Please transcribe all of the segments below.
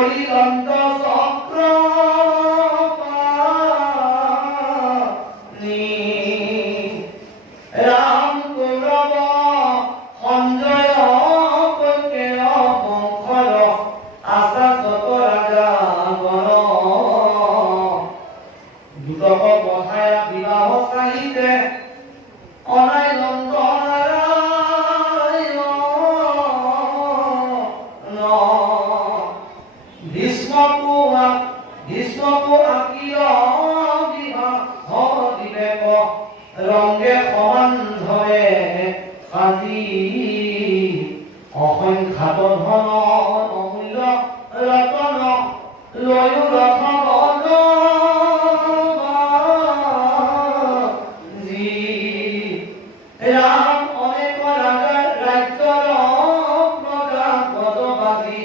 অৰিহন্ত চক্ৰ ৰাম কৌৰব সঞ্জয় কৈকেয় বংশৰ আশা যত ৰাজা গণ দুটক বহায়া বিবাহ চাহিতে অনাই নন্দ ভীষ্মকো আকিয় বিবাহ দিবেক ৰংগে সমান্ধৰে সাজি অসংখ্যাত ধন অমূল্য ৰতন লয়ো ৰথ ৰাম অনেক ৰাজাৰ ৰাজ্যৰ প্ৰজা পদবাদী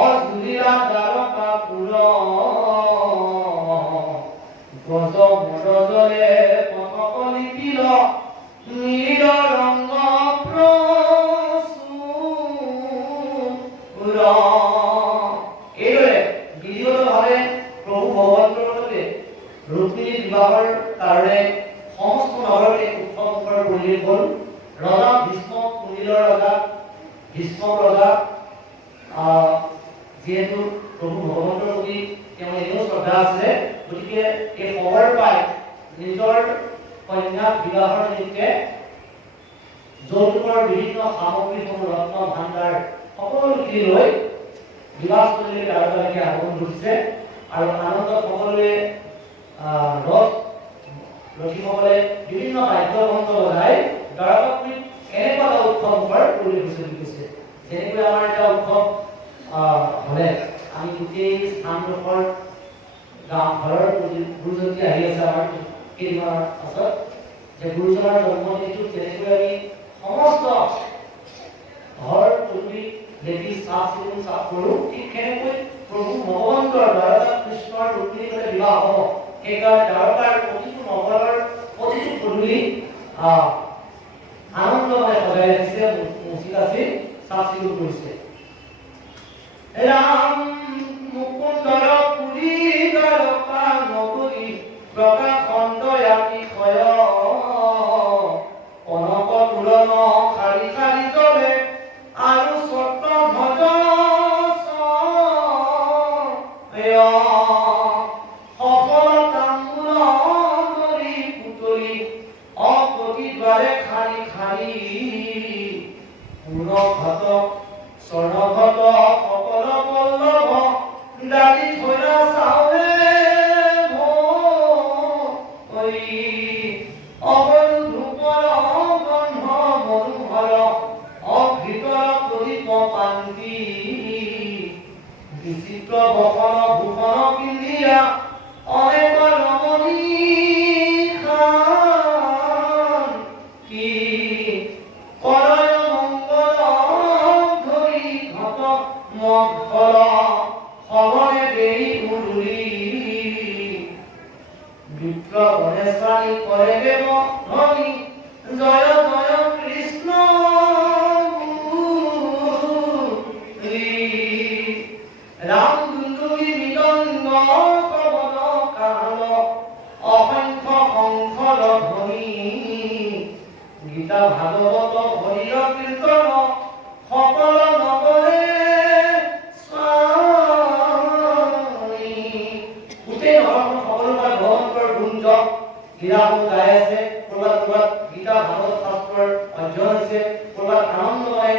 অজুৰিলা দ্বাৰকাপুৰ গজ মদজৰে পথক লিপিল নীৰ ৰংগ প্ৰচুৰ এইদৰে বিধিগতভাৱে প্ৰভু ভগৱন্তৰ লগতে ৰুক্মিণী বিবাহৰ কাৰণে সমস্ত নগৰতে উৎসৱৰ পৰিৱেশ হ'ল। ৰজা ভীষ্ম কুণ্ডিলৰ ৰজা ভীষ্ম ৰজা যেহেতু প্ৰভু ভগৱন্তৰ প্ৰতি তেওঁ এনেও শ্ৰদ্ধা আছিলে, গতিকে এই খবৰ পাই নিজৰ কন্যাক বিবাহৰ নিমিত্তে যৌতুকৰ বিভিন্ন সামগ্ৰীসমূহ ৰত্ন ভাণ্ডাৰ সকলোখিনি লৈ বিবাহস্থলীলৈ দ্বাৰকালৈকে আগমন ঘটিছে আৰু আনন্দত সকলোৱে ৰথ ৰথীসকলে বিভিন্ন বাদ্যযন্ত্ৰ বজাই দ্বাৰকাপুৰীত এনেকুৱা এটা উৎসৱৰ পৰিৱেশ চলি গৈছে। যেনেকৈ আমাৰ এটা উৎসৱ হলে আমি গোটেই স্থানডোখৰ গাঁও ঘৰৰ গুৰুজনী আহি আছে আমাৰ কেইদিনমানৰ পাছত যে গুৰুজনাৰ জন্মদিনটো যেনেকৈ আমি সমস্ত ঘৰ তুলি লেপি চাফ চিকুণ চাফ কৰোঁ, ঠিক সেনেকৈ প্ৰভু ভগৱন্তৰ দ্বাৰকা কৃষ্ণৰ ৰুক্মিণীৰ সৈতে বিবাহ হ'ব। সেইকাৰণে দ্বাৰকাৰ প্ৰতিটো নগৰৰ প্ৰতিটো পদূলি আনন্দময় সজাই ৰাখিছে, মচি কাচি চাফ চিকুণ কৰিছে। ৰাম মুকুন্দৰ পুৰী দ্বাৰকা নগৰী প্ৰকাশন্ত বিষয় কনক তুলন শাৰী শাৰী জলে আৰু ছত্ৰ ধ্বজ সফল তামোল কৰি পুতলি অপ্ৰতিদ্বাৰে খালি খালি পূৰ্ণঘত স্বৰ্ণঘত সকল পল্লৱ দালি থৈৰা চাউলে অবল ধূপৰ গন্ধ মনোহৰ অঘৃতৰ প্ৰদীপ পান্তি বিচিত্ৰ বসন ভূষণ পিন্ধিয়া অনেক ৰমণী কি কৰয় মংগল ধৰি ঘট মংগল সবৰে দেই উৰুলি বিপ্ৰ গণেশানী কৰে দেৱ ধনী জয় জয় কৃষ্ণ ৰাম দুন্দুবি মৃদংগ কবল কাল অসংখ্য শংখৰ ধ্বনি গীতা ভাগৱত হৰিৰ কীৰ্তন সকল নগৰে গোটেই নগৰখন সকলোৰে ভগৱন্তৰ গুঞ্জ গীতাসমূহ গাই আছে। ক'ৰবাত ক'ৰবাত গীতা ভাগৱত শাস্ত্ৰৰ অধ্যয়ন হৈছে, ক'ৰবাত আনন্দময়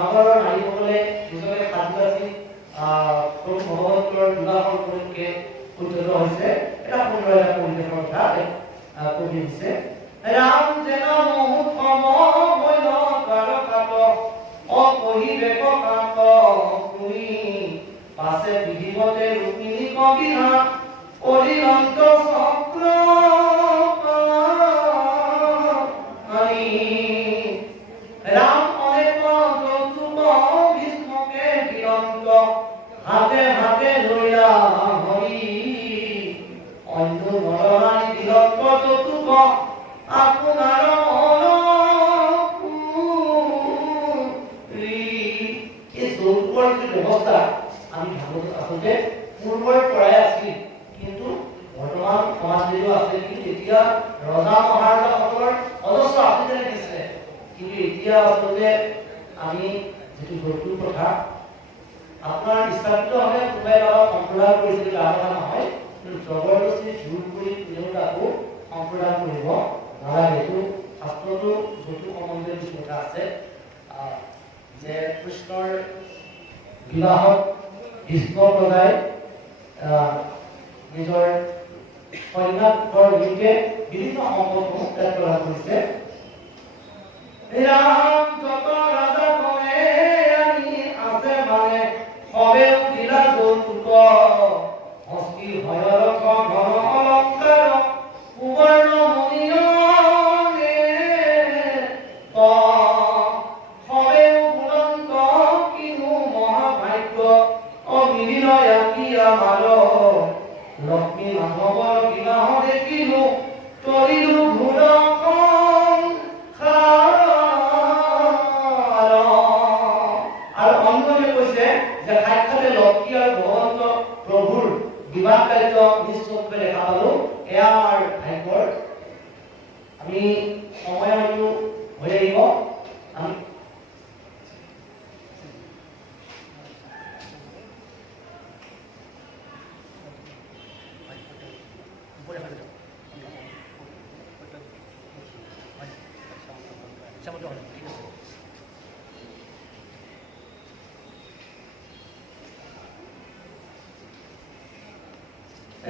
নগৰৰ নাৰীসকলে নিজকে সাজি কাচি প্ৰভু ভগৱন্তৰ বিবাহৰ উপলক্ষে উদ্যত হৈছে। এটা সুন্দৰ এটা পৰিৱেশৰ কথা কবি দিছে। ৰাম যেন মহোৎসৱ হৈল দ্বাৰকাত অপহিবেক কাক শুনি পাছে বিধিমতে ৰুক্মিণী কবিহা অৰিহন্ত চক্ৰ ৰাম অনেক যৌতুক ভীষ্মকে বিৰন্ত হাতে হাতে ধৰিলা হৰি অন্য নৰনাৰী বিৰক্ত যৌতুক আপোনাৰ এই যৌতুকৰ যি ব্যৱস্থা আমি ভাগৱত আচলতে পূৰ্বৰে পৰাই আছিল, কিন্তু বৰ্তমান সমাজ যদিও আছে, কিন্তু এতিয়া ৰজা মহাৰজাসকলৰ অজস্ৰ আছে যেনে দিছিলে, কিন্তু এতিয়া আচলতে আমি যিটো যৌতুক প্ৰথা আপোনাৰ ইচ্ছাকৃতভাৱে কোনোবাই কাৰোবাক সম্প্ৰদান কৰিছিল তাৰ কথা নহয়, কিন্তু জবৰদস্তি জোৰ কৰি কোনেও কাকো সম্প্ৰদান কৰিব নালাগে। এইটো শাস্ত্ৰতো যৌতুক সম্বন্ধীয় কিছু কথা আছে যে কৃষ্ণৰ বিবাহত ভীষ্ম প্ৰজাই নিজৰ কন্যাৰ বিৰুদ্ধে বিভিন্ন সম্পদসমূহ ত্যাগ প্ৰদান কৰিছে। ৰাম যত ৰাজা গণে আনি আছে মানে সবেও দিলা যৌতুক, হস্তি ভয়ৰথ ঘন অলংকাৰ সুবৰ্ণ মণিয়নে সবেও বুলন্ত কিনো মহাভাগ্য অবিনয় কি আমাৰ লক্ষ্মী মাধৱৰ বিবাহ দেখিলো তৰিলো ঘূৰ আৰু অন্যজনে কৈছে যে সাক্ষাতে লক্ষ্মী আৰু ভগৱন্ত প্ৰভুৰ বিবাহ কাৰ্য নিশ্চয়কৈ দেখা পালো, এয়া আমাৰ ভাগ্যৰ। আমি সময়তো হৈ আহিব, আমি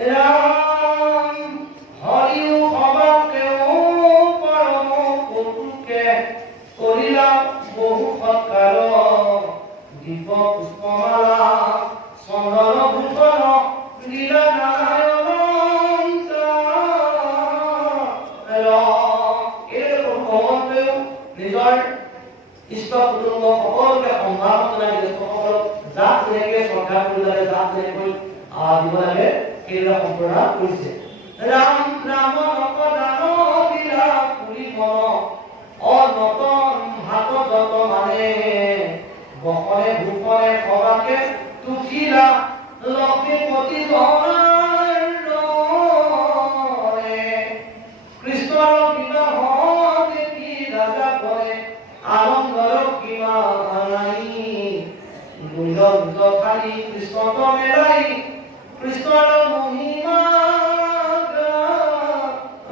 ৰাম হৰিও সবাকেও পৰম কৌতুকে কৰিলা বহু সৎকাৰ, দীপ পুষ্পমালা চন্দন ভূষণ দিলা নিজৰ ইষ্ট কুটুম্ব সকলোকে সম্ভাৱনা জনাই জ্যেষ্ঠসকলক যাক যেনেকৈ শ্ৰদ্ধা কৰিব লাগে, যাক যেনেকৈ দিব লাগে সেইবিলাক সম্প্ৰদান কৰিছে। ৰাম ৰাম নকদান দিলা পুৰি মন অনতন হাত যত মানে বসনে ভূষণে সবাকে তুঠিলা লক্ষ্মীপতি কৃষ্ণৰ বিবাহ দেখি ৰাজা কৰে আনন্দৰ কিবা নাই খালি কৃষ্ণক মেলাই কৃষ্ণৰ মহিমা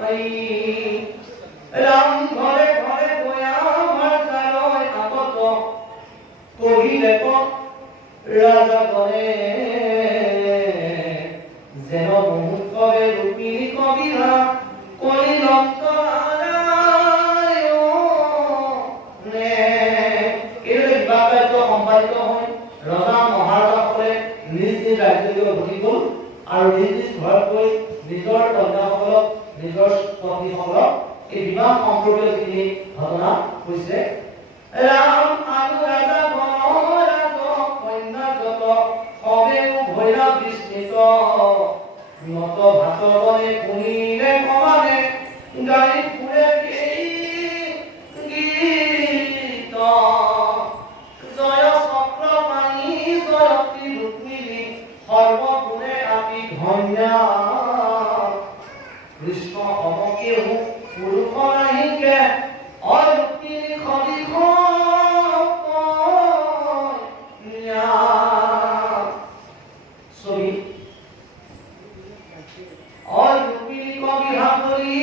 গাই। ৰাম ঘৰে ঘৰে গয়া ভাৰতালৈ আগত কহিলে ৰাজা গণে যেন মুহূৰ্তৰে ৰূপিণী কবিহা কৰি লক্ষ সম্পাদিত হৈ ৰজা মহাৰজাসকলে নিজ নিজ ৰাজ্যলৈ উভতি গ'ল আৰু নিজ নিজ ঘৰত গৈ নিজৰ কন্যাসকলক নিজৰ পত্নীসকলক এই বিবাহ সম্পৰ্কীয় যিখিনি ঘটনা হৈছে। ৰাম আৰু ৰাজা গণৰাজ কন্যা যত সবেও ভৈৰৱ বিস্মিত, নত ভাত বনে শুনিলে কমানে গাড়ী ফুৰে গীত জয় চক্ৰপাণি জয়তী ৰুক্মিণী সৰ্বগুণে আপি ধন্যা, কৃষ্ণ সমকেও পুৰুষ নাহিকে অৰুক্মিণী সদিশ ছবি অৰুক্মিণী কবিহা কৰি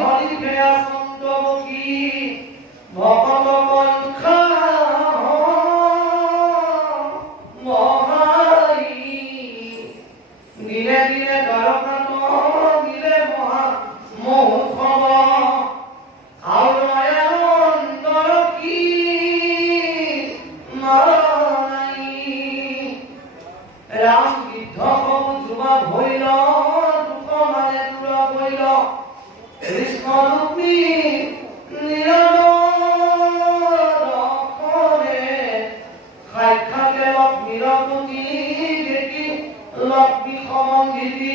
হৰি খেয়া চন্দ্ৰমুখী ভকত কণ্ঠা দিনে দিনে দ্বাৰকাত দিলে মহা মহোৎসৱ আৰু নয়নৰ কি নাই। ৰাম বৃদ্ধ কবু যুৱা ভৈল দুখ মানে দূৰ ভৈল কৃষ্ণ ৰুক্মী নিৰদৰ্শনে সাক্ষাতে লক্ষ্মীৰ প্ৰতি দেখি লক্ষ্মী সমন্বিতি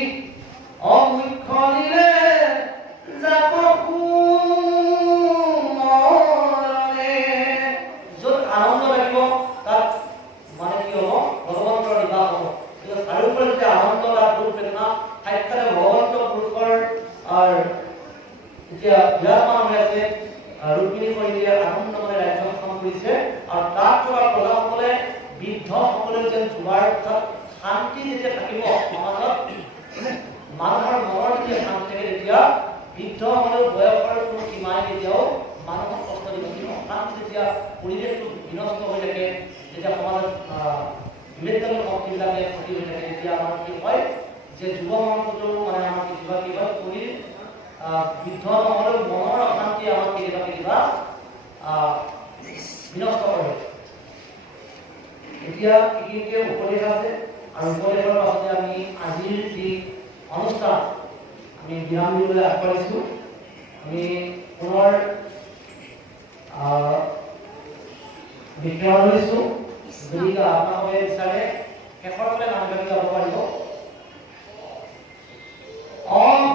অমুখ্য নিলে যাব মৰণে। য'ত আনন্দ লাগিব তাত মানে কি হ'ব, ভগৱন্তৰ বিবাহ হ'ব, সকলোৱে যেন তোমাৰ শান্তি যেতিয়া থাকিব সমাজত, মানুহৰ মনৰ যেতিয়া শান্তি থাকে, তেতিয়া বৃদ্ধ হ'লেও বয়সৰ কোনো সীমাই কেতিয়াও মানুহক কষ্ট দিব নোৱাৰিব। শান্তি যেতিয়া পৰিৱেশটো বিনষ্ট হৈ থাকে, যেতিয়া সমাজত বিবেচনামূলক শক্তিবিলাকে ক্ষতি হৈ থাকে, তেতিয়া আমাৰ কি হয় যে যুৱ সমাজতো মানে আমাৰ কিবা কিবা কৰি বৃদ্ধ নহ'লেও মনৰ অশান্তি আমাক কেতিয়াবা বিনষ্ট কৰে। এতিয়া এইখিনিতে উপদেশ আছে, আৰু উপদেশৰ পাছতে আমি আজিৰ যি অনুষ্ঠান আমি বিৰাম দিবলৈ আগবাঢ়িছোঁ। আমি পুনৰ বিজ্ঞান লৈছোঁ, যদি আপোনালোকে বিচাৰে শেষৰ ফালে নাম গান গাব পাৰিব।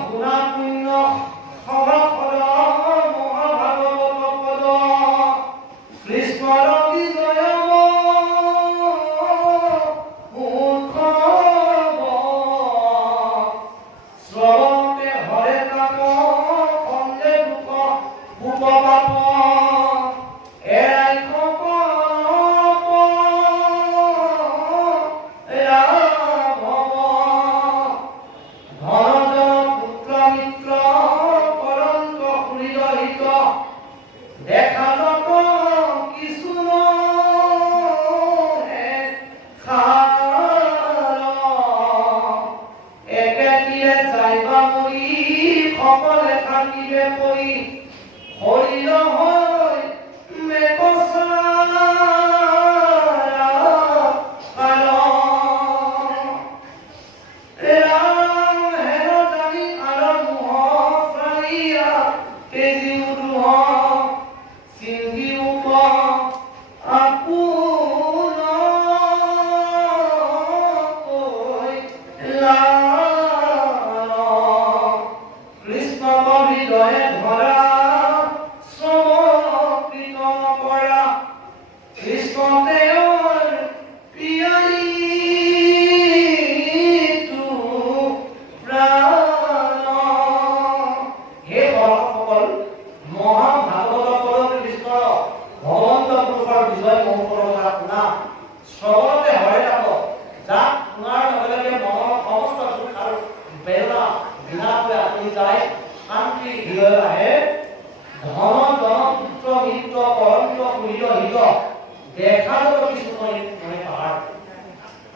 গুণা পুণ্য সভাপদ মহাভাগৱত পদ কৃষ্ণৰ বিজয় শ্ৰৱণতে হৰে তাপ খণ্ডে দুখ ভূপ পাপ এৰাই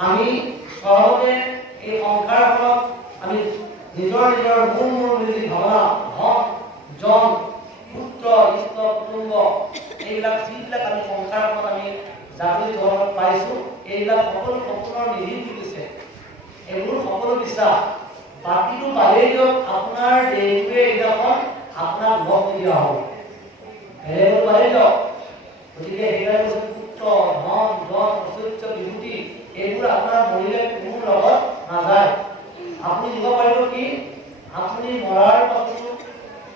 আমি সহজে এই সংসাৰখনত আমি নিজৰ নিজৰ মূল নীতি ভাৱনা ধন জন পুত্ৰ ইষ্ট কুটুম্ব এইবিলাক যিবিলাক আমি সংসাৰখনত আমি জাতি ধৰণত পাইছোঁ, এইবিলাক সকলো সপোনৰ নিধি তুলিছে। এইবোৰ সকলো বিশ্বাস বাকীটো বাদেই দিয়ক, আপোনাৰ দেহটোৱে এইদিনাখন আপোনাক লগ নিদিয়া হ'ব, এইবোৰ বাদেই দিয়ক। গতিকে সেইবিলাক পুত্ৰ ধন জন ঐশ্বৰ্য বিভূতি এইবোৰ আপোনাৰ মৰিলে কোনো লগত নাযায়। আপুনি দিব পাৰিব কি, আপুনি মৰাৰ পাছতো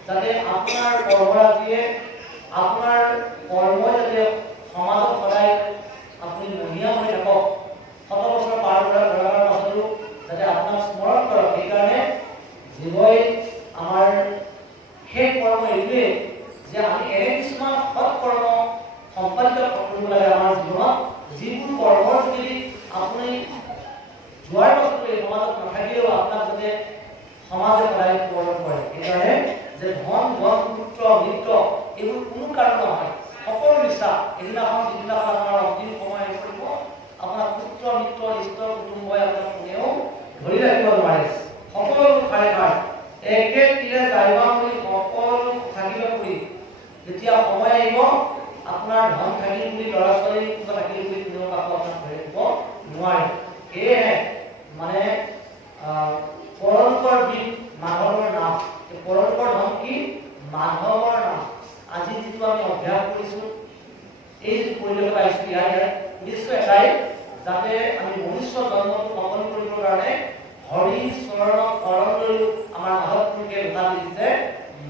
যাতে আপোনাৰ কৰ্মৰাজিয়ে আপোনাৰ কৰ্মই যাতে সমাজত সদায় আপুনি মহিয়া হৈ থাকক, 7 বছৰ পাৰ কৰাৰ পাছতো যাতে আপোনাক স্মৰণ কৰক। সেইকাৰণে জীৱই আমাৰ শেষ কৰ্ম এইটোৱে যে আমি এনে কিছুমান সৎ কৰ্ম সম্পাদিত কৰিব লাগে আমাৰ জীৱনত, যিবোৰ কৰ্মৰ যদি আপুনি যোৱাৰ পাছতো এই সমাজত নাথাকিলেও আপোনাক যাতে সমাজে সদায় স্মৰণ কৰে। সেইকাৰণে যে ধন জন পুত্ৰ মিত্ৰ এইবোৰ কোনো কাৰণ নহয়, সকলো মিছা। এদিনাখন যিদিনাখন আপোনাৰ অন্তিম সময় আহি পৰিব, আপোনাৰ পুত্ৰ মিত্ৰ ইষ্ট কুটুম্বই আপোনাক কোনেও ধৰি ৰাখিব নোৱাৰে। সকলো খাই খাই একে তিলে যাইবা বুলি সকলো থাকিব কৰি যেতিয়া সময় আহিব, আপোনাৰ ধন থাকিল বুলি ল'ৰা ছোৱালী থাকিল বুলি কোনেও কাকো আপোনাক ধৰি ৰাখিব নোৱাৰে। সেয়েহে মানে পৰলোকৰ বিধ মাধৱৰ নাম। এই পৰলোকৰ নাম কি? মাধৱৰ নাম। আজি যিটো আমি অভ্যাস কৰিছো, এই যিটো পৰিৱেশ পাইছো, ইয়াৰ উদ্দেশ্য এটাই, যাতে আমি মনুষ্য জন্মটো সফল কৰিবৰ কাৰণে হৰি চৰণ শৰণ লৈ আমাৰ মাধৱপুৰুষে উদাহৰণ দিছে,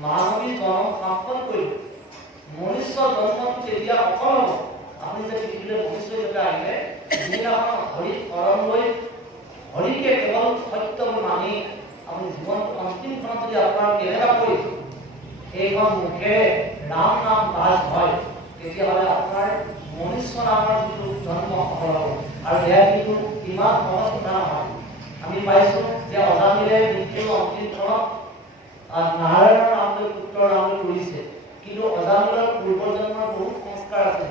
মানৱী জন্ম সম্পদ কৰিব। মনুষ্য জন্মটো যেতিয়া সফল হ'ব, আপুনি যে পৃথিৱীলৈ মনুষ্য হিচাপে আহিলে, যিদিনাখন হৰি শৰণ লৈ হৰিকে কেৱল সত্য মানি আপুনি জীৱন অন্তিমখনত যদি আপোনাৰ কেনেকা কৰি সেইখন মুখেৰে ৰাম নাম বাজ হয়, তেতিয়াহ'লে আপোনাৰ মনুষ্য নামৰ যিটো জন্ম সফল হ'ব। আৰু এয়া কিন্তু ইমান সহজ কথা নহয়। আমি পাইছোঁ যে অজামিলে মৃত্যুৰ অন্তিম ক্ষণত নাৰায়ণৰ নাম লৈ পুত্ৰৰ নাম লৈ কৰিছে, কিন্তু অজামিলৰ পূৰ্বজন্মৰ বহুত সংস্কাৰ আছে,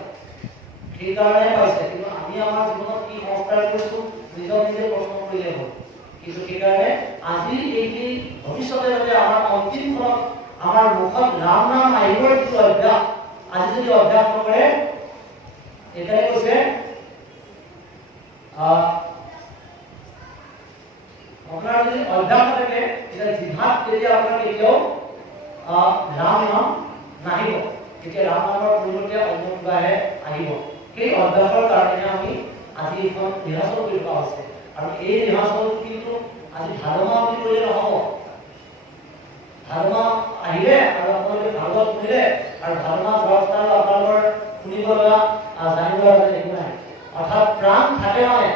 সেইকাৰণে পাইছে। কিন্তু আমি আমাৰ জীৱনত কি সংস্কাৰ কৰিছোঁ নিজক নিজে প্ৰশ্ন কৰিলে হ'ল। কিন্তু সেইকাৰণে আজি এইখিনি ভৱিষ্যতে যাতে আমাৰ অন্তিম ক্ষণত আমাৰ মুখত ৰাম নাম আহিবৰ যিটো অভ্যাস, আজি যদি অভ্যাস নকৰে, এটাই কৈছে আপোনাৰ যদি অভ্যাস থাকে তেতিয়া জিভাত তেতিয়া আপোনাৰ কেতিয়াও ৰাম নাম নাহিব, তেতিয়া ৰাম নামৰ পৰিৱৰ্তে অন্য কিবাহে আহিব। সেই অভ্যাসৰ কাৰণে আমি আজি এইখন ৰিহাৰ্চল কৰি থকা হৈছে। আৰু এই ৰিহাৰ্চল কিন্তু আজি ভাদমাহ বুলি কৰিলে নহ'ব। ভাদমাহ আহিলে আৰু আপোনালোকে ভাগৱত শুনিলে আৰু ভাদমাহ ব্যৱস্থা আপোনালোকৰ শুনিব লগা জানিব লগা একো নাই। অৰ্থাৎ প্ৰাণ থাকে মানে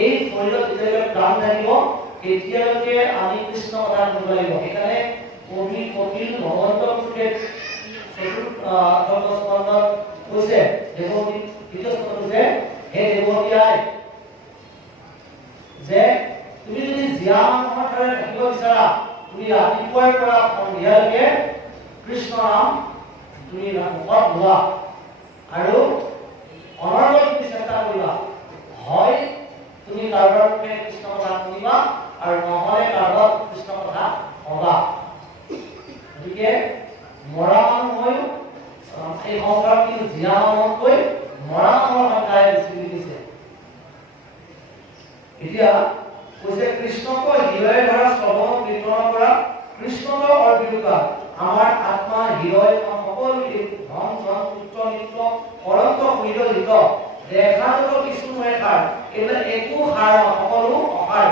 এই শৰীৰত যেতিয়ালৈকে প্ৰাণ থাকিব তেতিয়ালৈকে আমি কৃষ্ণ কথা শুনিব লাগিব। সেইকাৰণে কবি কপিল ভগৱন্ত পুৰুষে চতুৰ্থ স্কন্ধত কৈছে, দেৱকী দ্বিতীয় স্কন্ধত কৈছে, হে দেৱকী আই, যে তুমি যদি জীয়া মানুহৰ দৰে থাকিব বিচাৰা, তুমি ৰাতিপুৱাৰ পৰা সন্ধিয়ালৈকে কৃষ্ণ নাম তুমি মুখত লোৱা আৰু অনৰ্গল তুমি চেষ্টা কৰিবা। হয় তুমি কাৰোবাৰ মুখে কৃষ্ণ কথা শুনিবা আৰু নহ'লে কাৰোবাৰ কৃষ্ণ কথা ক'বা। গতিকে মৰা মানুহ হৈও এই সংসাৰত কিন্তু জীয়া মানুহতকৈ মৰা মানুহৰ সংখ্যাই বেছি দিছে। এতিয়া কৈছে কৃষ্ণক হৃদয়ে ধৰা শ্ৰৱণ কীৰ্তন কৰা, কৃষ্ণক অৰ্পিতা আমাৰ আত্মা হৃদয় সকলো ধন জন পুত্ৰ মিত্ৰ অনন্ত হৃদয়িত দেখাতো কিছু নহয় সাৰ, এইবিলাক একো সাৰ সকলো অসাৰ,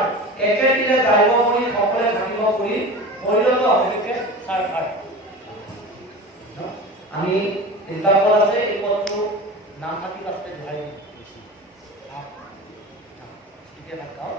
একে দিলে যাইব কৰি সকলে থাকিব কৰি শৰীৰত অভিকে সাৰ খায়। আমি চিন্তা কৰা আছে এই পদটো নাম থাকি আছে ধৰাই এতিয়া থাকাও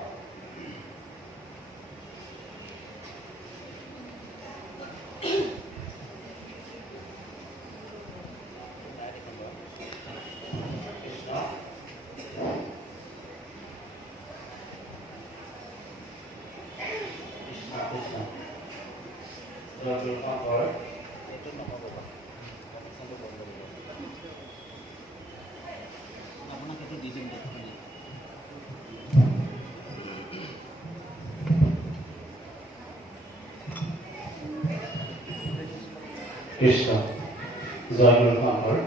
কৃষ্ণ জয়গুৰু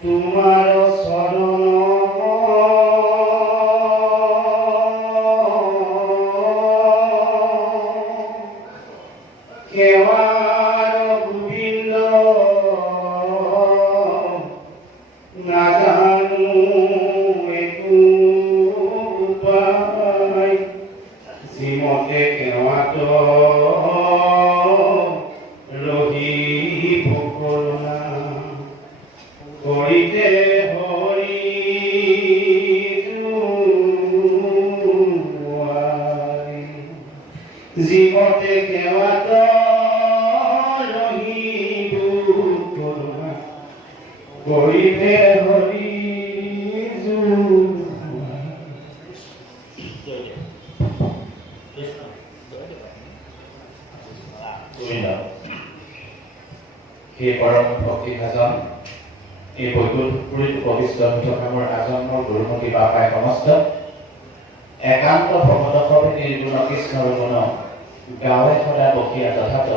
তোমাৰ চৰণ কেৱাৰ গোবিন্দ নাজানো একো উপায়, যিমতে কেৱাত ৰহিব কৰোণা, কৰিতে হৰি জুৱাই, যিমতে কেৱাত ৰহিব কৰোণা, কৰিতে হৰি সেই পৰম ভক্তি ভাজন এই বৈকুণ্ঠপুৰীত উপবিষ্ট হৈ থকা মোৰ আজন্মৰ গুৰুমতী বাপাই সমস্ত একান্ত ভকতসৱে নিৰ্গুণ কৃষ্ণ গুণ গাঁৱে সদায় বসিয়া যথাত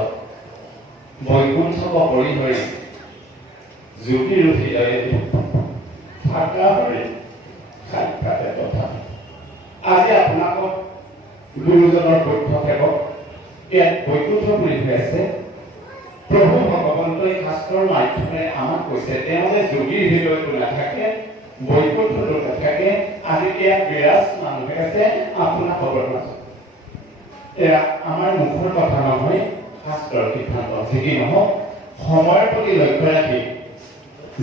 বৈকুণ্ঠক পৰিহৰি জ্যোতিৰ হৃদয়ে থাকা হৰি সাক্ষাতে তথা। আজি আপোনালোকক গুৰুজনৰ বৈষ্ণৱ সেৱক ইয়াত বৈকুণ্ঠপুৰীত হৈ আছে। প্ৰভু ভগৱন্তই শাস্ত্ৰৰ মাধ্যমেৰে আমাক কৈছে তেওঁ যে যোগীৰ হৃদয়তো নাথাকে, বৈকুণ্ঠতো নাথাকে। আজি ইয়াত বিৰাজমান হৈ আছে আপোনাৰ খবৰ মাজত। এয়া আমাৰ মুখৰ কথা নহয়, শাস্ত্ৰৰ সিদ্ধান্ত। যি কি নহওক সময়ৰ প্ৰতি লক্ষ্য ৰাখি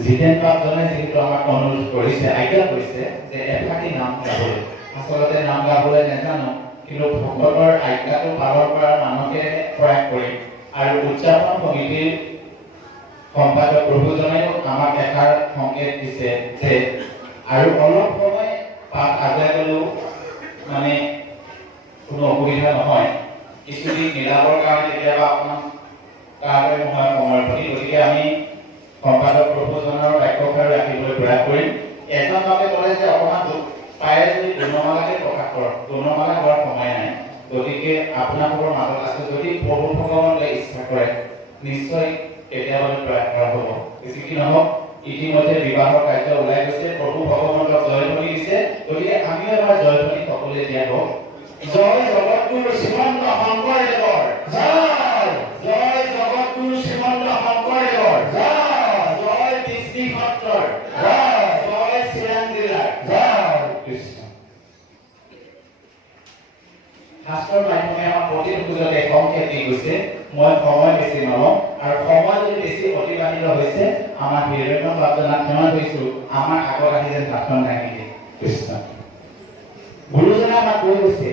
জিতেন বাপজনে যিহেতু আমাক অনুৰোধ কৰিছে, আজ্ঞা কৰিছে যে এফাকি নাম গাবলৈ। আচলতে নাম গাবলৈ নাজানো, কিন্তু ভকতৰ আজ্ঞাটো পালন কৰাৰ মানকে প্ৰয়াস কৰিম আৰু উদযাপন সমিতিৰ সম্পাদক প্ৰভুজনেও আমাক এষাৰ সংকেত দিছে যে আৰু অলপ সময় পাঠ আগুৱাই গ'লেও মানে কোনো অসুবিধা নহয়। কিছুদিন মিলাবৰ কাৰণে কেতিয়াবা অকণমান কাৰণে নহয় সময়ৰ প্ৰতি, গতিকে আমি সম্পাদক প্ৰভুজনৰ বাক্যষাৰ ৰাখিবলৈ প্ৰয়াস কৰিম। এজন বাবে ক'লে যে অকণমান পাৰে যদি গুণমালাকে প্ৰকাশ কৰক, গুণমালা হোৱাৰ সময় নাই, গতিকে আপোনালোকৰ মাজত আছে যদি প্ৰভু ভগৱানে ইচ্ছা কৰে নিশ্চয় কেতিয়াবা প্ৰয়াস কৰা হ'ব। বেছি কি নহওক, ইতিমধ্যে বিবাহৰ কাৰ্য ওলাই গৈছে, প্ৰভু ভগৱানক জয়ধ্বনি দিছে, গতিকে আমিও এবাৰ জয়ধ্বনি সকলোৱে দিয়া হওক। জয় জগতগুৰু শ্ৰীমন্ত শংকৰদেৱৰ জয়, জয় জগতগুৰু শ্ৰীমন্ত শংকৰদেৱৰ জয়, জয় দৃষ্টি সত্ৰৰ জয়, জয় চিৰাং জিলাৰ জয় কৃষ্ণ। শাস্ত্ৰৰ মাধ্যমে আমাক প্ৰতিটো খোজতে সংকেত দি গৈছে। মই সময় বেছি নলওঁ, আৰু সময় যদি বেছি অতিবাহিত হৈছে আমাৰ হিৰণ্য প্ৰাৰ্থনাত ক্ষমা কৰিছো, আমাৰ আগত আহি যেন প্ৰাৰ্থনা নাই নেকি কৃষ্ণ। গুৰুজনে আমাক কৈ গৈছে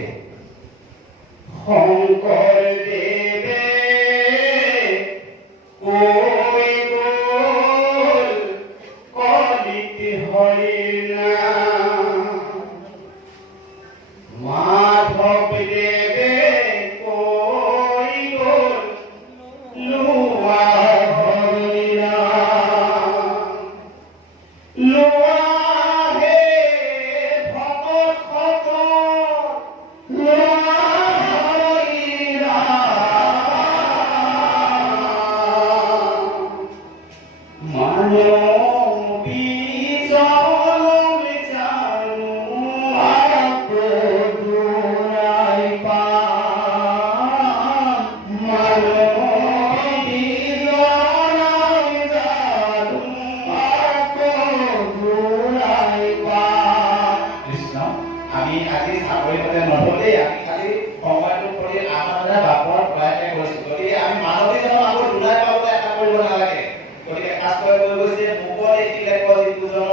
শংকৰদেৱে কৈ গ'ল কলিত হৰিৰ নাম, মাধৱদেৱে কৈ গ'ল লোৱা হৰিৰ নাম, লোৱা হে ভকত সকল লোৱা হৰিৰ নাম, মানৱী জনম জানো আকৌ দুৰাই পাম, মানৱী জনম জানো আকৌ দুৰাই পাম। কৃষ্ণ, আমি আজি চাকৰি পাতে নধৰি আমি খালি সময়টো কৰি আমাৰ বাপৰ প্ৰয়াসে কৰিছো, গতিকে আমি মানৱী জনম আকৌ দুৰাই পাবলৈ আশা কৰিব নালাগে। গতিকে শাস্ত্ৰই কৈ গৈছে মুখ দেখিলে যিজন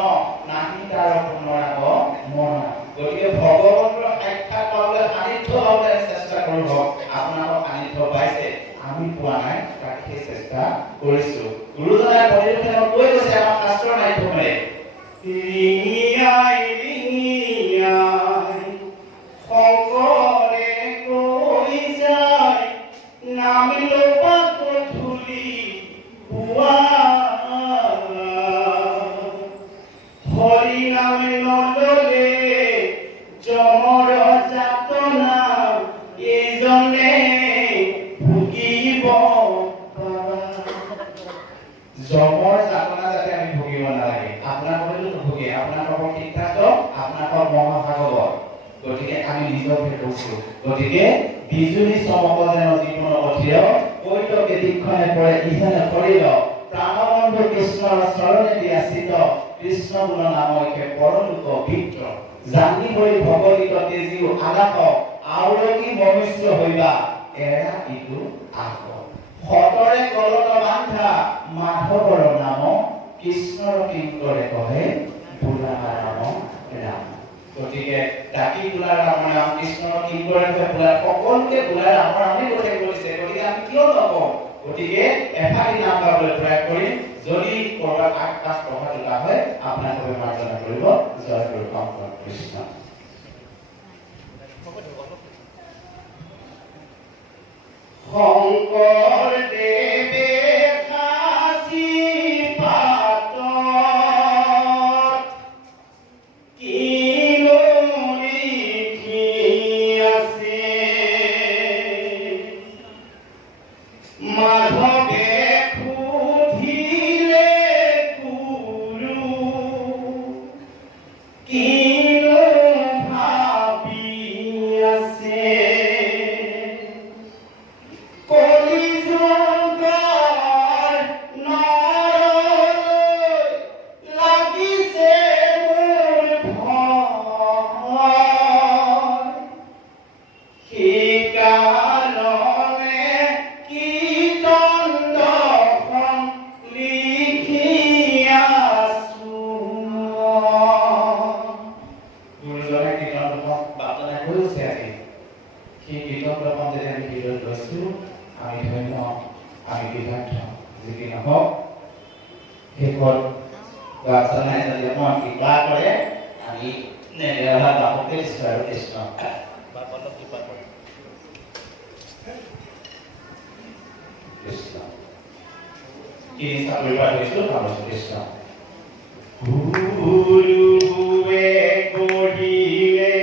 নাহি তাৰ পুনৰাব মন, গতিকে ভগৱন্তৰ সাক্ষাৎ পাবলৈ সান্নিধ্য পাবলৈ চেষ্টা কৰিব। আপোনালোক সান্নিধ্য পাইছে, আমি পোৱা নাই, তাক সেই চেষ্টা কৰিছো। গুৰুজনাই প্ৰতিটো কৈ গৈছে আমাৰ শাস্ত্ৰৰ মাধ্যমেৰে ৰিঙিয়াই ৰিঙিয়াই শংকৰে কৈ যায় নাম ল'বা গধূলি পুৱা, হৰি নাম নললে যমৰ যাতনা এইজনে ভুগিব পাৰা। যমৰ যাতনা যাতে আমি ভুগিব নালাগে, আপোনালোকেতো নুভুগে, আপোনালোকৰ সিদ্ধান্ত আপোনালোকৰ মহাভাগৱত, গতিকে আমি নিজকে কৈছো। গতিকে বিজুলী চমক যেন জীৱন অধীৰ কৈত কেদিক্ষণে পৰে ইজনে শৰীৰ, প্ৰাণবন্ধু কৃষ্ণৰ চৰণে দিয়াচিত, কৃষ্ণ গুণ নামকে পৰলোক ভিত্ৰ, জানি হৈ ভগৱিত তেজিও আলাপ, আউৰকি মনুষ্য হৈবা এৰা ইটো আহ, সতৰে কলত বান্ধা মাধৱৰ নাম, কৃষ্ণৰ কিংকৰে কহে বুঢ়াৰ নাম ৰাম। গতিকে ডাকি বোলাৰ ৰামৰ নাম, কৃষ্ণৰ কিংকৰে কহে বোলাৰ, সকলোকে বোলাৰ ৰামৰ নামেই কৈ কৰিছে, গতিকে আমি কিয় নকওঁ। গতিকে এফাকি নাম গাবলৈ প্ৰয়াস কৰিম। যদি কৰবাত আকাশ প্ৰভাৱ তোলা হয় আপোনালোকে মাৰ্জনা কৰিব। জয় গুৰু শংকৰ কৃষ্ণ। শংকৰদেৱে সাঁচি পাতত কিনো লিখি আছে, মাধৱে সুধিলে গুৰু কিনো ভাবি আছে, কলিযুগৰ নৰলৈ লাগিছে মোৰ ভয়, সেইকাৰণে কীৰ্তন দৰ্শন লিখি আছো। জনাই যদি অকণমান কৃপা কৰে আমি নেদেহা বাপুকে দিছোঁ আৰু কৃষ্ণ কৃষ্ণ কি চাকৰি পাই গৈছিলোঁ ভাবিছোঁ কৃষ্ণ গুৰুৱে গঢ়িলে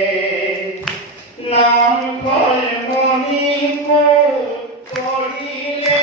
নাম কৰে মণি কৰিলে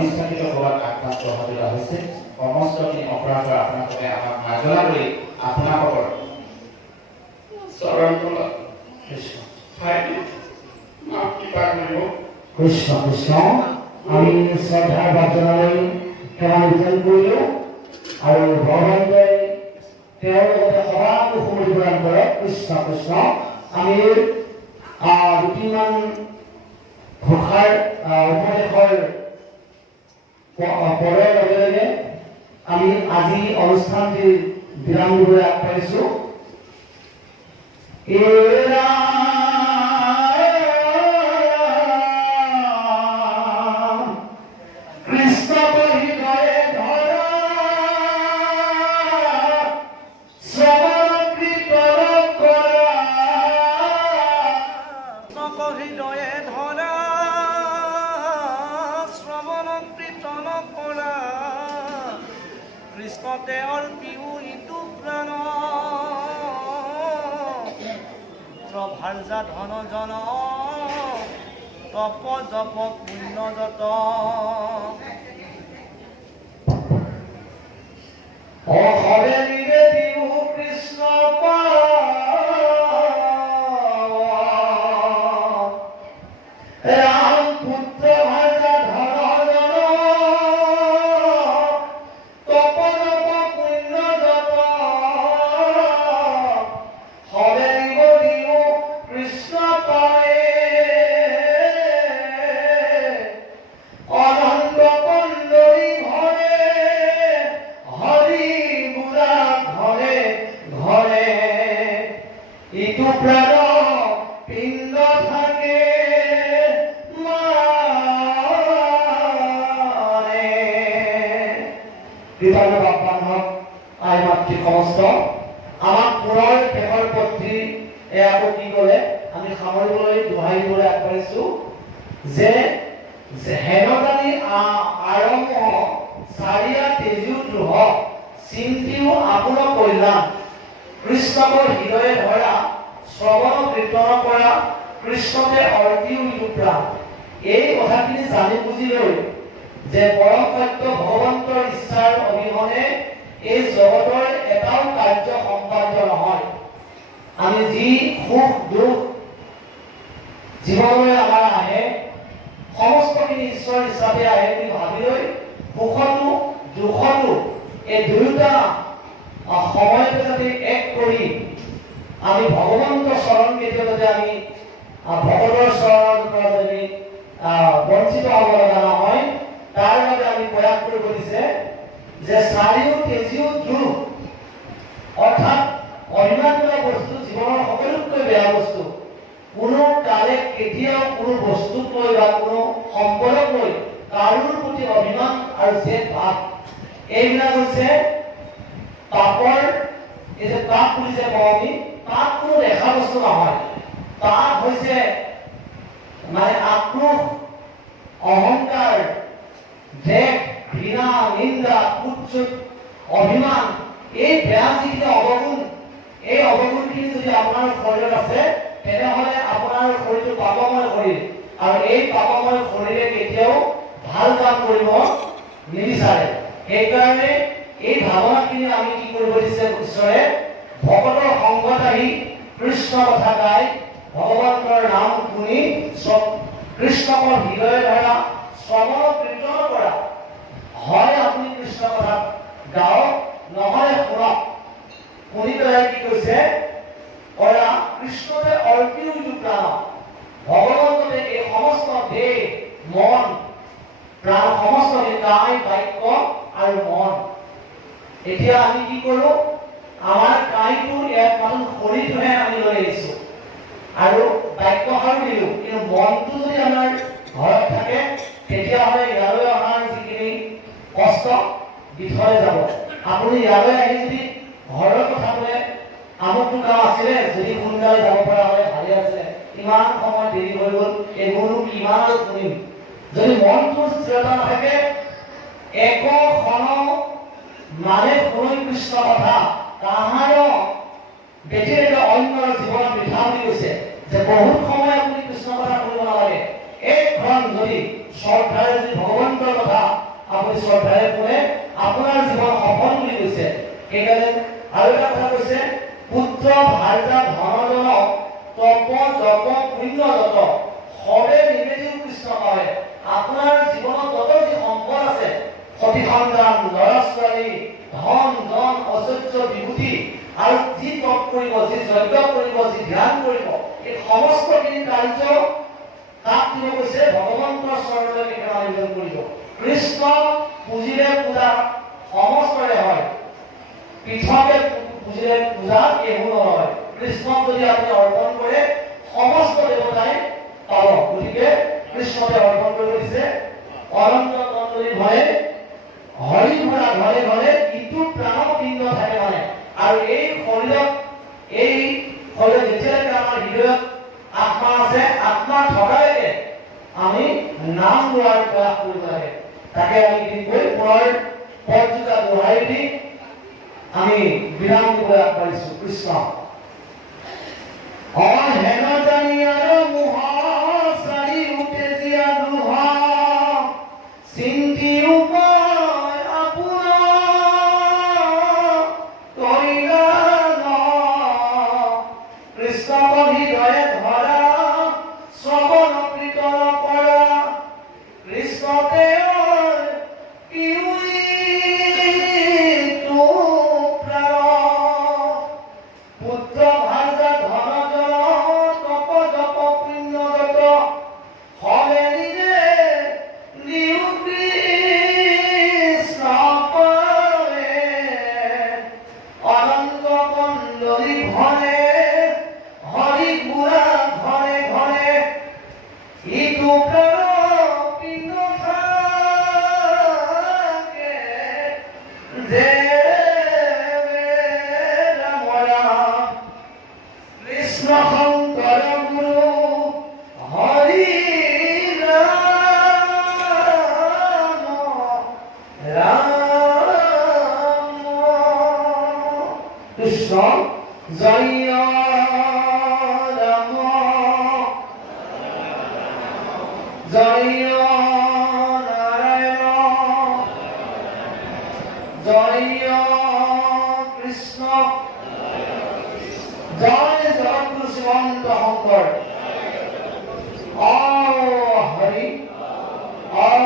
অনিচ্ছাকৃত ক'ৰবাত আক্ৰান্ত হ'বলগীয়া হৈছে সমস্তখিনি অপৰাধৰ আপোনালোকে আমাক নাজনা কৰি আপোনালোকৰ চৰণ তলত কৃষ্ণ ঠাইটো মাপ কৃপা কৰিব। কৃষ্ণ কৃষ্ণ আমি শ্ৰদ্ধাৰ ভাৱজনালৈ সেৱা নিবেদন কৰিলোঁ আৰু ভগৱন্তই তেওঁৰ লগতে সদা কুশল প্ৰদান কৰে। কৃষ্ণ কৃষ্ণ আমি দুটিমান ঘোষাৰ উপদেশৰ পৰৰ লগে লগে আমি আজি অনুষ্ঠানটি বিৰাম দিবলৈ আগবাঢ়িছোঁ। কৃষ্ণতে অৰ্পিও ইটো প্ৰাণ প্ৰভাৰ্যা ধন জন তপ জপ পুণ্য যত হৰে নিবেদিও কৃষ্ণ ৰাম পুত্ৰ ভাৰ্যা ধন জন তপ জপ পুণ্য যত হৰে নিবেদিও কৃষ্ণ পায়ে অনন্ত কন্দৰী ঘৰে হৰি বুঢ়া ঘৰে ঘৰে ইটো প্ৰাণ পিণ্ড থাকে মাৰে। কৃপালু বাপ্পান্ধক আই মাতৃ সমস্ত আমাক পুনৰ শেষৰ পত্ৰী আকৌ কি ক'লে আমি সামৰিবলৈ দোহাই দিবলৈ আগবাঢ়িছোঁ যে হেনদানি আৰম্ভ চাৰিয়া তেজু দ্ৰোহ চিন্তিও আপোনাৰ কল্যাণ কৃষ্ণকৰ হৃদয়ে ধৰা শ্ৰৱণ কীৰ্তন কৰা কৃষ্ণতে অৰ্পিও ইটো প্ৰাণ। এই কথাখিনি জানি বুজি লৈ যে পৰম সত্য ভগৱন্তৰ ইচ্ছাৰ অবিহনে এই জগতৰ এটাও কাৰ্য সম্পাদ্য নহয়। আমি যি সুখ দুখ জীৱনলৈ আমাৰ আহে সমস্তখিনি ঈশ্বৰ হিচাপে আহে বুলি ভাবি লৈ সুখতো দুখতো এই দুয়োটা সময়তে যাতে এক কৰি আমি ভগৱন্তৰ চৰণ কেতিয়াও যাতে আমি ভগৱতৰ চৰণৰ পৰা যদি বঞ্চিত হ'ব লগা নহয় তাৰ বাবে আমি প্ৰয়াস কৰিব দিছে যে চাৰিও তেজিও ধ্ৰুৱ অৰ্থাৎ অভিমান বোলা বস্তু জীৱনৰ সকলোতকৈ বেয়া বস্তু। কোনো কালে কেতিয়াও কোনো বস্তুক লৈ বা কোনো সম্পদক লৈ কাৰোৰ প্ৰতি অভিমান আৰু জেদ ভাৱ এইবিলাক হৈছে পাপৰ। এই যে পাপ বুলি যে কওঁ আমি পাপ কোনো দেখা বস্তু নহয়। পাপ হৈছে মানে আক্ৰোশ অহংকাৰ দেশ ঘৃণা নিন্দা কুৎসুক অভিমান এই বেয়া যিখিনি অৱগুণ এই অৱগুণখিনি যদি আপোনাৰ শৰীৰত আছে তেনেহ'লে আপোনাৰ শৰীৰটো পাপময় শৰীৰ আৰু এই পাপময় শৰীৰে কেতিয়াও ভাল কাম কৰিব নিবিচাৰে। সেইকাৰণে এই ভাৱনাখিনি আমি কি কৰিব দিছে ঈশ্বৰে ভকতৰ সংগত আহি কৃষ্ণ কথা গাই ভগৱন্তৰ নাম শুনি কৃষ্ণকৰ হৃদয়ে ধৰা শ্ৰৱণ কীৰ্তন কৰা। হয় আপুনি কৃষ্ণ কথা গাওক নহয় শুনক। শুনি পেলাই কি কৈছে কৰা কৃষ্ণতে অৰ্পিও ইটো প্ৰাণ ভগৱন্ততে এই সমস্ত দেহ মন প্ৰাণ সমস্ত কায় বাক্য আৰু মন। এতিয়া আমি কি কৰো আমাৰ কায়টো ইয়াত মানুহ শৰীৰটোহে আমি লৈ আহিছো আৰু বাক্যষাৰ দিলো কিন্তু মনটো যদি আমাৰ ঘৰত থাকে তেতিয়াহ'লে ইয়ালৈ অহাৰ যিখিনি কষ্ট বিফলে যাব। আপুনি ইয়ালৈ আহি যদি ঘৰৰ কথা বোলে আমুকটো কাম আছিলে যদি সোনকালে যাব পৰা হ'লে ভালে আছিলে ইমান সময় দেৰি হৈ গ'ল এইবোৰো কিমান আৰু শুনিম। যদি মনটো স্থিৰতা নাথাকে এক ক্ষণ মানে শুনি কৃষ্ণ কথা তাহাৰ ব্যতিৰেক অন্যৰ জীৱনত বৃথা বুলি কৈছে যে বহুত সময় আপুনি কৃষ্ণ কথা শুনিব নালাগে। এক ক্ষণ যদি শ্ৰদ্ধাৰে যদি ভগৱন্তৰ কথা আপুনি শ্ৰদ্ধাৰে শুনে, আপোনাৰ জীৱন সফল বুলি কৈছে। সেইকাৰণে আৰু এটা কথা কৈছে, পুত্ৰ ভাৰ্যা ধনজন তপ জপ পুণ্য যত সবে নিবেদিও কৃষ্ণ পাৱে। আপোনাৰ জীৱনত যত যি সম্পদ আছে, সতি সন্তান, ল'ৰা ছোৱালী, ধন জন ঐশ্বৰ্য বিভূতি, আৰু যি তপ কৰিব, যি যজ্ঞ কৰিব, যি ধ্যান কৰিব, এই সমস্তখিনি কাৰ্য তাক দিব কৈছে ভগৱন্তৰ চৰণলৈ আবেদন কৰিব। কৃষ্ণ পুজিলে পূজা সমস্তৰে হয়, পৃথকে পুজিলে পূজা কেহু নহয়। কৃষ্ণক যদি আপুনি অৰ্পণ কৰে সমস্ত দেৱতাই পাব। গতিকে কৃষ্ণকে অৰ্পণ কৰিব দিছে। অনন্ত কন্দলী ভয়ে হৰি ভৰা ঘৰে ঘৰে ইটো প্ৰাণ পিণ্ড থাকে মানে। আৰু এই শৰীৰত যেতিয়ালৈকে আমাৰ হৃদয়ত আত্মা আছে, আত্মা থকালৈকে আমি নাম লোৱাৰ প্ৰয়াস কৰিব লাগে। তাকে আমি দিনকৈ পুনৰ পদজোতা দোহাই দি আমি বিৰাম দিবলৈ আগবাঢ়িছো। কৃষ্ণ হেন জানি আৰু মুহাৰি উঠে জীয়া দুহা চিন্তি উপায় আপোনাৰ কৰিলা কৃষ্ণ হৃদয়ে ধৰা শ্ৰৱণ কীৰ্তন কৰা কৃষ্ণতে পুত্ৰ ভাৰ্যা ধনজন তপ জপ পুণ্য যত হলে নিজে নিউ কৃষ্ণ পাৱে। অনন্ত কন্দলী ভয়ে হৰি ঘূৰা ঘৰে ঘৰে ইটো পিণ্ড থাকে যে কৃষ্ণ শংকৰ গুৰু হৰি ৰাম ৰাম কৃষ্ণ জয় ৰাম জয় নাৰায়ণ জয় কৃষ্ণ জয় জগৎগুৰু শ্ৰীমন্ত শংকৰ। হৰি ৰাম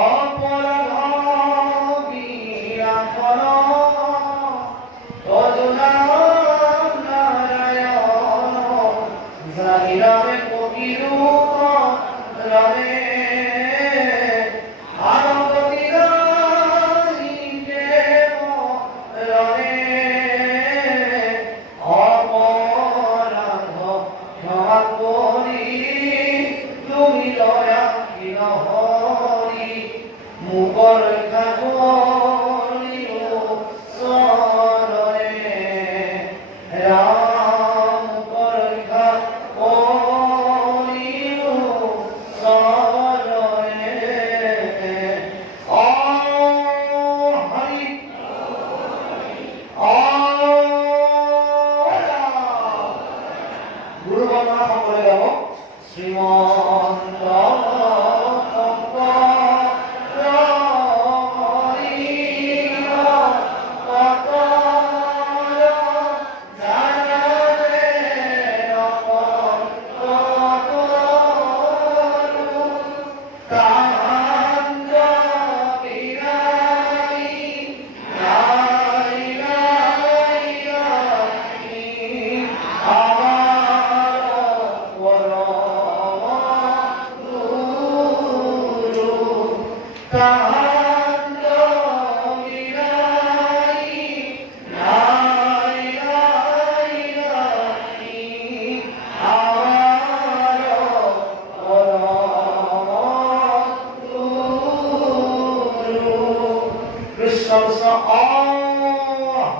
অপৰাধ বিৰাখন তজনা নাৰায়ণ জানি ৰামে কবিৰো ৰামে আনন্দতি ৰামে অপৰাধ ক্ষমা কৰি তুমি দয়া হৰি মুকৰ ৰক্ষা কৰিও চৰণে ৰাম মুকৰ ৰক্ষা কৰিও চৰণে হৰি গুৰু বন্দনা সকলে গাব। শ্ৰীমন্ত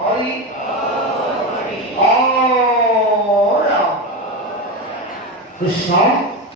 হৰি ৰাম কৃষ্ণ